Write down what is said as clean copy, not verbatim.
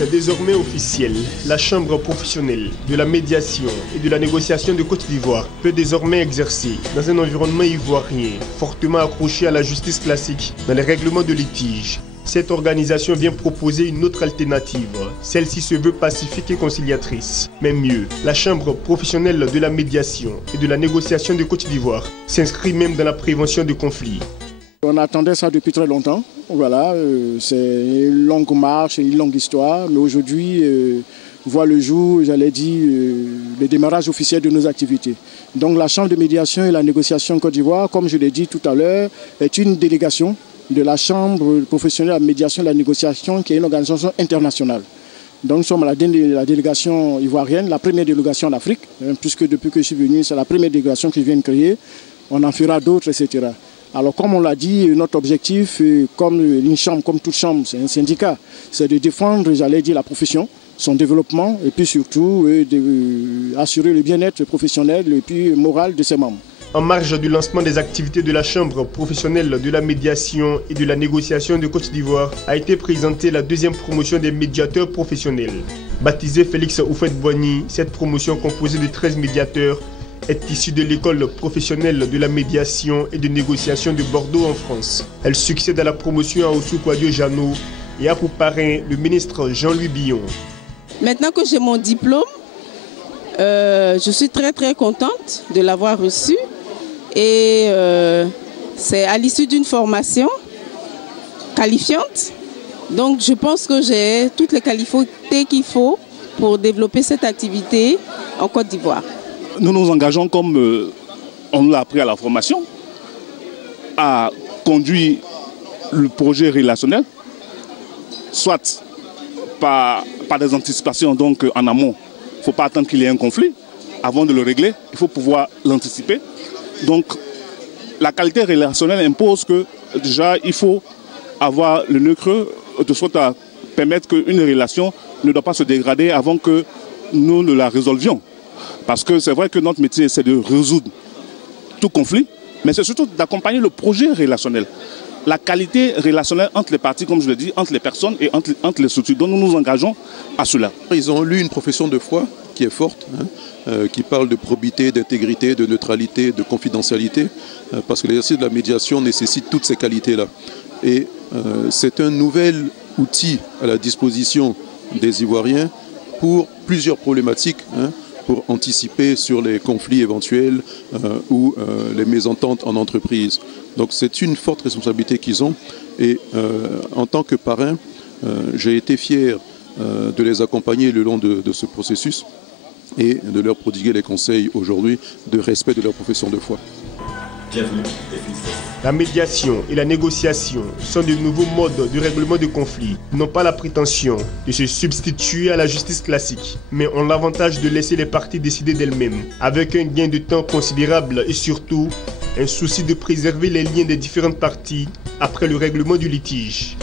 C'est désormais officiel. La Chambre professionnelle de la médiation et de la négociation de Côte d'Ivoire peut désormais exercer dans un environnement ivoirien fortement accroché à la justice classique dans les règlements de litige. Cette organisation vient proposer une autre alternative. Celle-ci se veut pacifique et conciliatrice. Mais mieux, la Chambre professionnelle de la médiation et de la négociation de Côte d'Ivoire s'inscrit même dans la prévention de conflits. On attendait ça depuis très longtemps. Voilà, c'est une longue marche et une longue histoire. Mais aujourd'hui, voit le jour, j'allais dire, le démarrage officiel de nos activités. Donc la Chambre de médiation et la négociation Côte d'Ivoire, comme je l'ai dit tout à l'heure, est une délégation de la Chambre professionnelle de la médiation et de la négociation, qui est une organisation internationale. Donc nous sommes la délégation ivoirienne, la première délégation en Afrique, puisque depuis que je suis venu, c'est la première délégation que je viens de créer. On en fera d'autres, etc. Alors comme on l'a dit, notre objectif, comme une chambre, comme toute chambre, c'est un syndicat, c'est de défendre, j'allais dire, la profession, son développement et puis surtout d'assurer le bien-être professionnel et puis moral de ses membres. En marge du lancement des activités de la Chambre professionnelle de la médiation et de la négociation de Côte d'Ivoire a été présentée la deuxième promotion des médiateurs professionnels. Baptisée Félix Houphouët-Boigny, cette promotion composée de 13 médiateurs est issue de l'école professionnelle de la médiation et de négociation de Bordeaux en France. Elle succède à la promotion à Oussou Kouadio Jeannot et a pour parrain le ministre Jean-Louis Billon. Maintenant que j'ai mon diplôme, je suis très contente de l'avoir reçu. Et c'est à l'issue d'une formation qualifiante. Donc je pense que j'ai toutes les qualités qu'il faut pour développer cette activité en Côte d'Ivoire. Nous nous engageons, comme on l'a appris à la formation, à conduire le projet relationnel, soit par des anticipations donc en amont. Il ne faut pas attendre qu'il y ait un conflit. Avant de le régler, il faut pouvoir l'anticiper. Donc, la qualité relationnelle impose que déjà, il faut avoir le nœud creux de sorte à permettre qu'une relation ne doit pas se dégrader avant que nous ne la résolvions. Parce que c'est vrai que notre métier, c'est de résoudre tout conflit, mais c'est surtout d'accompagner le projet relationnel. La qualité relationnelle entre les parties, comme je l'ai dit, entre les personnes et entre les structures. Donc nous nous engageons à cela. Ils ont lu une profession de foi qui est forte, qui parle de probité, d'intégrité, de neutralité, de confidentialité, parce que l'exercice de la médiation nécessite toutes ces qualités-là. Et c'est un nouvel outil à la disposition des Ivoiriens pour plusieurs problématiques, pour anticiper sur les conflits éventuels ou les mésententes en entreprise. Donc c'est une forte responsabilité qu'ils ont. Et en tant que parrain, j'ai été fier de les accompagner le long de ce processus et de leur prodiguer les conseils aujourd'hui de respect de leur profession de foi. Bienvenue et félicitations. La médiation et la négociation sont de nouveaux modes de règlement de conflits. Ils n'ont pas la prétention de se substituer à la justice classique, mais ont l'avantage de laisser les parties décider d'elles-mêmes, avec un gain de temps considérable et surtout un souci de préserver les liens des différentes parties après le règlement du litige.